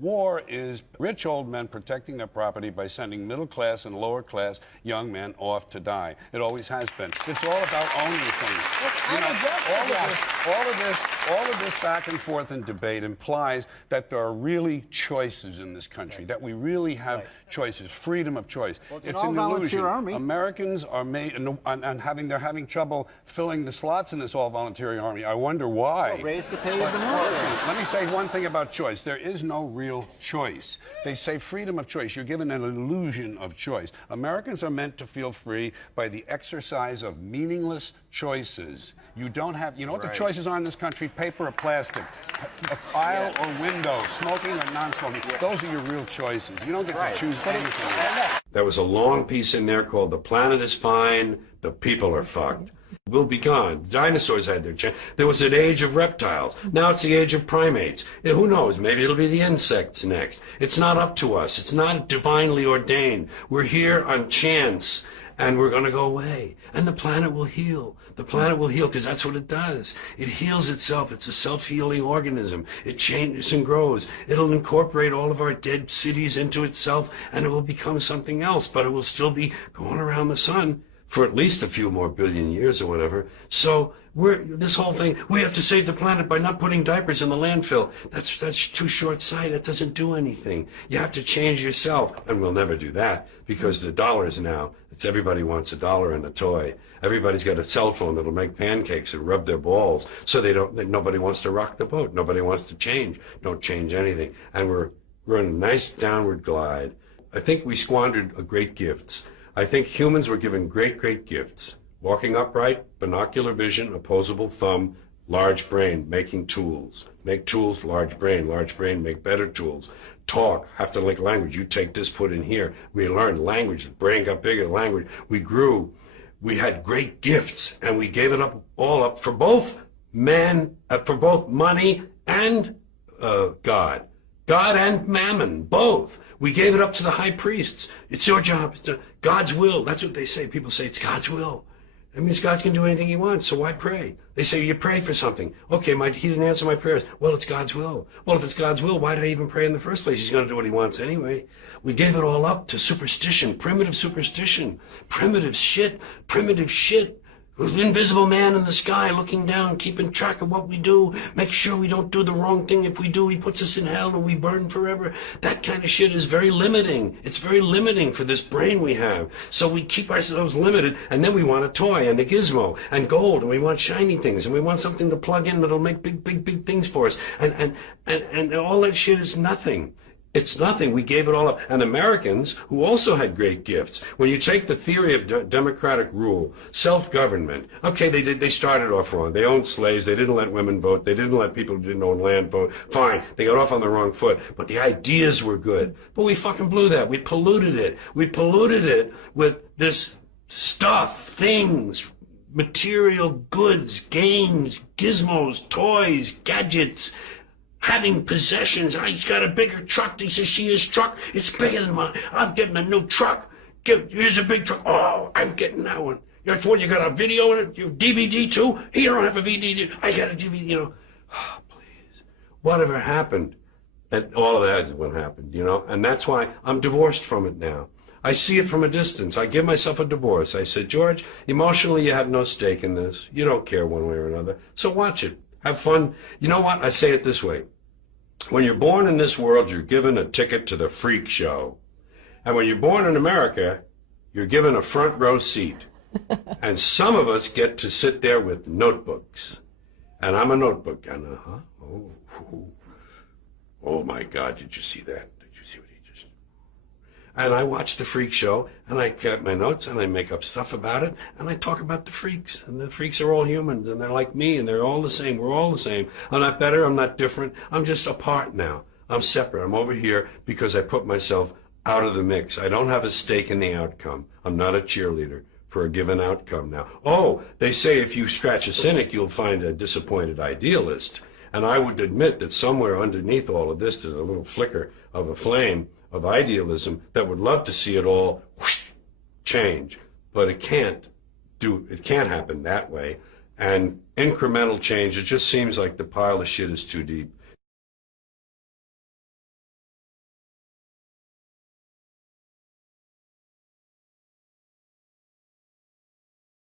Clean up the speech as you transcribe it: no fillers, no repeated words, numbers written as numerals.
War is rich old men protecting their property by sending middle-class and lower-class young men off to die. It always has been. It's all about owning things. You know, all of this back and forth and debate implies that there are really choices in this country, that we really have choices, freedom of choice. Well, it's an illusion. army. Americans are made, they're having trouble filling the slots in this all-volunteer army. I wonder why. Well, raise the pay of the military. Let me say one thing about choice. There is no real choice. They say freedom of choice. You're given an illusion of choice. Americans are meant to feel free by the exercise of meaningless choices. You don't have, you know what the choices are in this country? Paper or plastic, aisle or window, smoking or non-smoking. Those are your real choices. You don't get to choose anything. There was a long piece in there called "The Planet is Fine, the People are Fucked." Will be gone. Dinosaurs had their chance. There was an age of reptiles. Now it's the age of primates. Who knows? Maybe it'll be the insects next. It's not up to us. It's not divinely ordained. We're here on chance, and we're going to go away. And the planet will heal. The planet will heal because that's what it does. It heals itself. It's a self-healing organism. It changes and grows. It'll incorporate all of our dead cities into itself, and it will become something else, but it will still be going around the sun for at least a few more billion years or whatever. So this whole thing, we have to save the planet by not putting diapers in the landfill. That's too short-sighted. It doesn't do anything. You have to change yourself, and we'll never do that because the dollars now, everybody wants $1 and a toy. Everybody's got a cell phone that'll make pancakes and rub their balls, so nobody wants to rock the boat. Nobody wants to change. Don't change anything. And we're in a nice downward glide. I think we squandered great gifts. I think humans were given great gifts. Walking upright, binocular vision, opposable thumb, large brain, making tools. Make tools, large brain, make better tools. Talk, have to link language. You take this, put in here. We learned language, the brain got bigger, language. We grew. We had great gifts, and we gave it all up for both for both money and God. God and mammon, both. We gave it up to the high priests. It's your job. It's God's will. That's what they say. People say it's God's will. That means God can do anything he wants, so why pray? They say you pray for something. Okay, he didn't answer my prayers. Well, it's God's will. Well, if it's God's will, why did I even pray in the first place? He's going to do what he wants anyway. We gave it all up to superstition, primitive shit. Invisible man in the sky looking down, keeping track of what we do, make sure we don't do the wrong thing. If we do, he puts us in hell and we burn forever. That kind of shit is very limiting. It's very limiting for this brain we have. So we keep ourselves limited, and then we want a toy and a gizmo and gold, and we want shiny things, and we want something to plug in that'll make big things for us. And all that shit is nothing. It's nothing. We gave it all up. And Americans, who also had great gifts, when you take the theory of democratic rule, self-government, okay, they started off wrong. They owned slaves. They didn't let women vote. They didn't let people who didn't own land vote. Fine. They got off on the wrong foot. But the ideas were good. But we fucking blew that. We polluted it. We polluted it with this stuff, things, material goods, games, gizmos, toys, gadgets, having possessions. He's got a bigger truck. He says, see his truck? It's bigger than mine. I'm getting a new truck. Here's a big truck. Oh, I'm getting that one. That's what, you got a video in it? You DVD too? He don't have a DVD. I got a DVD, you know. Oh, please. Whatever happened? And all of that is what happened, you know. And that's why I'm divorced from it now. I see it from a distance. I give myself a divorce. I said, George, emotionally you have no stake in this. You don't care one way or another. So watch it. Have fun. You know what? I say it this way. When you're born in this world, you're given a ticket to the freak show. And when you're born in America, you're given a front row seat. And some of us get to sit there with notebooks. And I'm a notebook. And oh my God, did you see that? Did you see what he just... And I watch the freak show, and I get my notes, and I make up stuff about it, and I talk about the freaks. And the freaks are all humans, and they're like me, and they're all the same. We're all the same. I'm not better. I'm not different. I'm just apart now. I'm separate. I'm over here because I put myself out of the mix. I don't have a stake in the outcome. I'm not a cheerleader for a given outcome now. Oh, they say if you scratch a cynic, you'll find a disappointed idealist. And I would admit that somewhere underneath all of this, there's a little flicker of a flame of idealism that would love to see it all whoosh, change. But it can't happen that way. And incremental change, it just seems like the pile of shit is too deep.